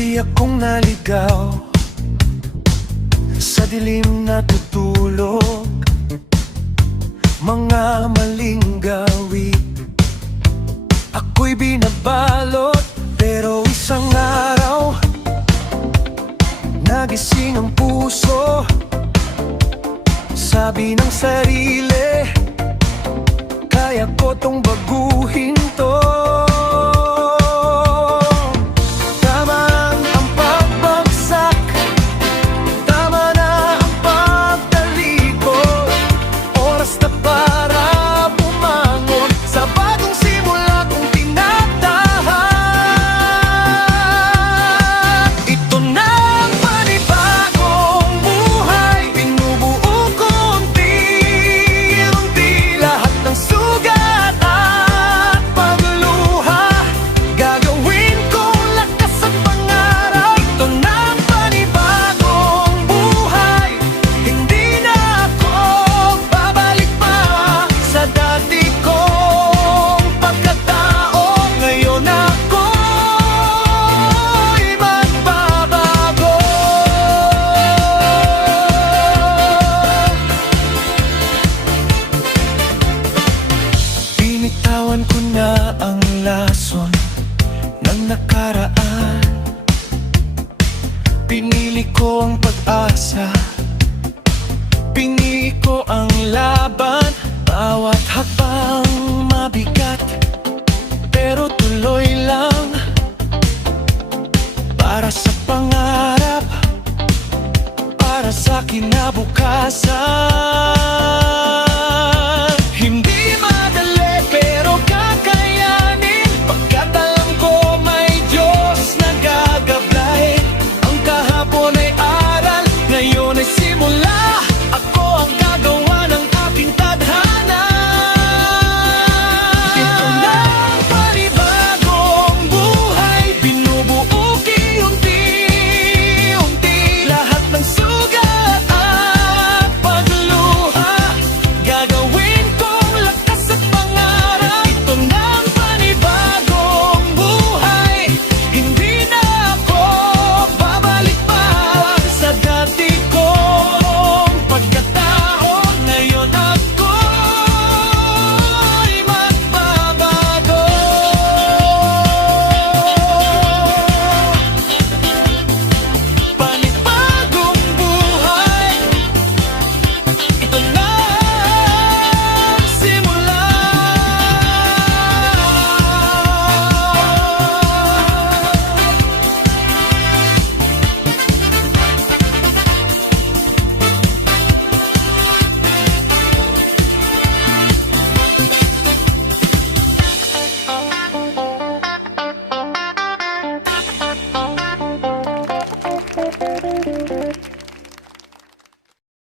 Muli akong naligaw sa dilim na tutulog. Mga maling gawin ako'y binabalot. Pero isang araw nagising ang puso. Sabi ng sarili, kaya ko tong baguhin to. Tama ang pagbagsak, tama na ang pagtalikod. Oras na para bumangon sa bagong simula kong tinatahan. Ito na ang panibagong buhay, binubuo ko unti-unti. Lahat ng sugat at pagluha, gagawin kong lakas at pangarap. Ito na ang panibagong buhay, hindi na ako babalik pa sa dati kong pagkatao. Ngayon ako'y magbabago. Binitawan ko na ang lason ng nakaraan. Pinili ko ang pag-asa, pinili ko ang laban.